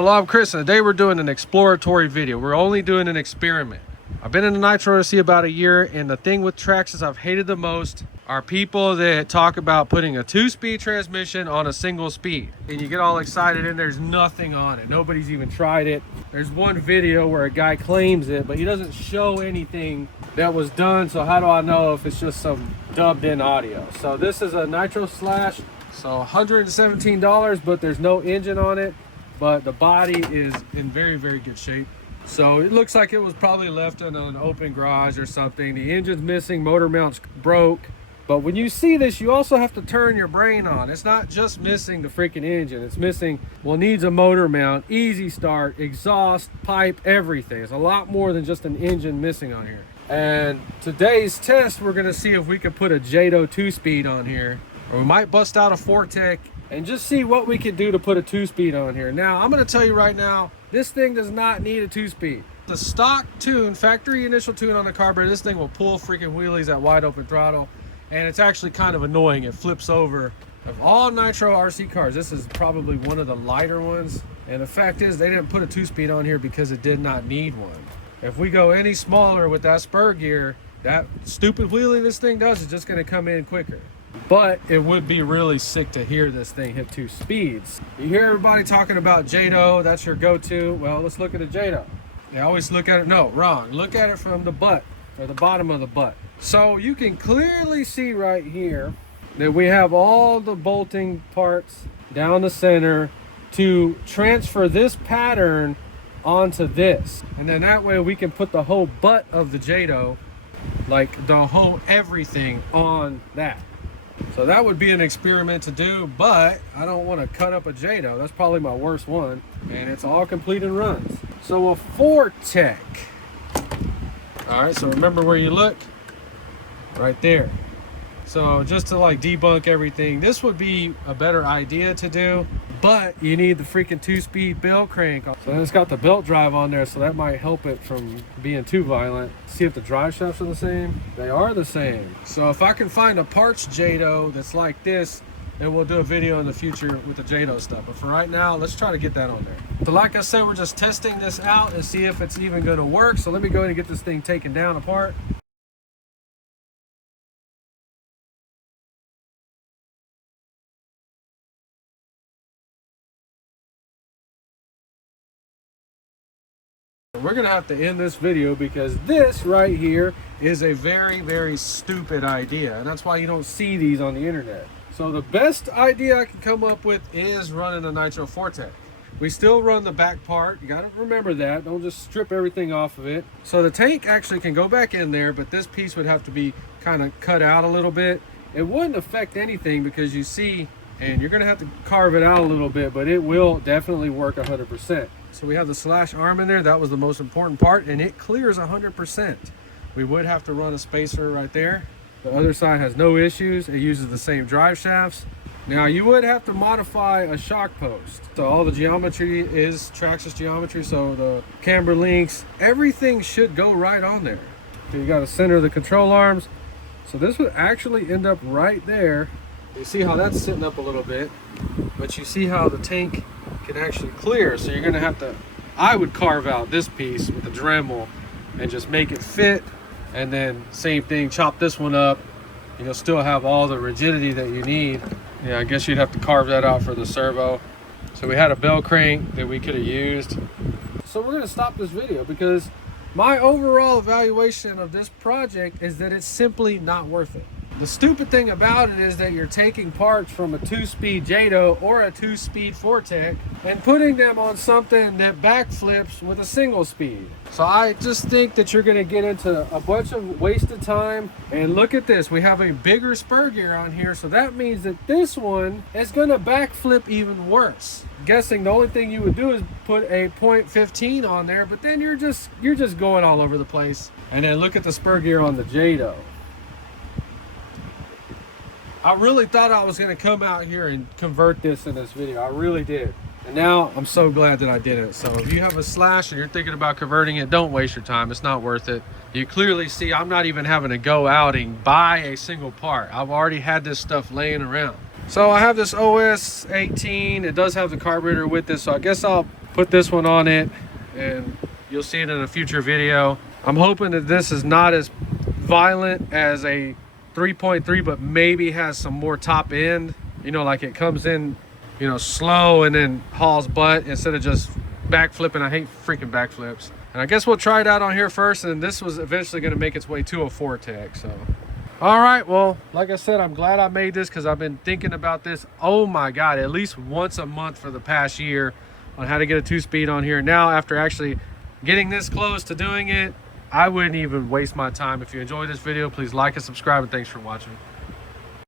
Well, I'm Chris, and today we're doing an exploratory video. We're only doing an experiment. I've been in the Nitro RC about a year, and the thing with Traxxas I've hated the most are people that talk about putting a 2-speed transmission on a single speed. And you get all excited and there's nothing on it. Nobody's even tried it. There's one video where a guy claims it, but he doesn't show anything that was done. So how do I know if it's just some dubbed in audio? So this is a Nitro Slash. So $117, but there's no engine on it. But the body is in very, very good shape. So it looks like it was probably left in an open garage or something. The engine's missing, motor mounts broke. But when you see this, you also have to turn your brain on. It's not just missing the freaking engine. It's missing, well, needs a motor mount, easy start, exhaust, pipe, everything. It's a lot more than just an engine missing on here. And today's test, we're gonna see if we can put a JATO 2-speed on here, or we might bust out a Fortec and just see what we can do to put a 2-speed on here. Now, I'm gonna tell you right now, this thing does not need a 2-speed. The stock tune, factory initial tune on the carburetor, this thing will pull freaking wheelies at wide open throttle. And it's actually kind of annoying. It flips over. Of all Nitro RC cars, this is probably one of the lighter ones. And the fact is, they didn't put a 2-speed on here because it did not need one. If we go any smaller with that spur gear, that stupid wheelie this thing does is just gonna come in quicker. But it would be really sick to hear this thing hit 2 speeds. You hear everybody talking about JATO, that's your go-to. Well, let's look at a JATO. They always look at it, no, wrong. Look at it from the butt, or the bottom of the butt. So you can clearly see right here that we have all the bolting parts down the center to transfer this pattern onto this. And then that way we can put the whole butt of the JATO, like the whole everything on that. So that would be an experiment to do, but I don't want to cut up a JATO. That's probably my worst one. And it's all complete and runs. So a Fortec. All right, so remember where you look. Right there. So just to like debunk everything, this would be a better idea to do, but you need the freaking 2-speed belt crank. So then it's got the belt drive on there, so that might help it from being too violent. See if the drive shafts are the same. They are the same. So if I can find a parts JATO that's like this, then we'll do a video in the future with the JATO stuff. But for right now, let's try to get that on there. So like I said, we're just testing this out and see if it's even gonna work. So let me go ahead and get this thing taken down apart. We're gonna have to end this video because this right here is a very, very stupid idea, and that's why you don't see these on the internet. So the best idea I can come up with is running a Nitro Fortec. We still run the back part. You gotta remember that. Don't just strip everything off of it. So the tank actually can go back in there, but this piece would have to be kind of cut out a little bit. It wouldn't affect anything because you see, and you're gonna have to carve it out a little bit, but it will definitely work 100%. So we have the slash arm in there. That was the most important part, and it clears 100%. We would have to run a spacer right there. The other side has no issues. It uses the same drive shafts. Now you would have to modify a shock post. So all the geometry is Traxxas geometry. So the camber links, everything should go right on there. So you got to center the control arms. So this would actually end up right there. You see how that's sitting up a little bit, but you see how the tank can actually clear. So you're gonna have to, I would carve out this piece with a Dremel and just make it fit, and then same thing, chop this one up, and you'll still have all the rigidity that you need. Yeah, I guess you'd have to carve that out for the servo. So we had a bell crank that we could have used. So we're gonna stop this video because my overall evaluation of this project is that it's simply not worth it. The stupid thing about it is that you're taking parts from a 2-speed JATO or a 2-speed Fortec and putting them on something that backflips with a single speed. So I just think that you're gonna get into a bunch of wasted time. And look at this, we have a bigger spur gear on here, so that means that this one is gonna backflip even worse. Guessing the only thing you would do is put a .15 on there, but then you're just going all over the place. And then look at the spur gear on the JATO. I really thought I was going to come out here and convert this in this video. I really did. And now I'm so glad that I did it. So if you have a Slash and you're thinking about converting it, don't waste your time. It's not worth it. You clearly see I'm not even having to go out and buy a single part. I've already had this stuff laying around. So I have this OS 18. It does have the carburetor with it. So I guess I'll put this one on it, and you'll see it in a future video. I'm hoping that this is not as violent as a 3.3, but maybe has some more top end, you know, like it comes in, you know, slow and then hauls butt instead of just backflipping. I hate freaking backflips. And I guess we'll try it out on here first, and this was eventually going to make its way to a Fortec. So all right, well, like I said, I'm glad I made this because I've been thinking about this, oh my god, at least once a month for the past year on how to get a 2-speed on here. Now, after actually getting this close to doing it, I wouldn't even waste my time. If you enjoyed this video, please like and subscribe, and thanks for watching.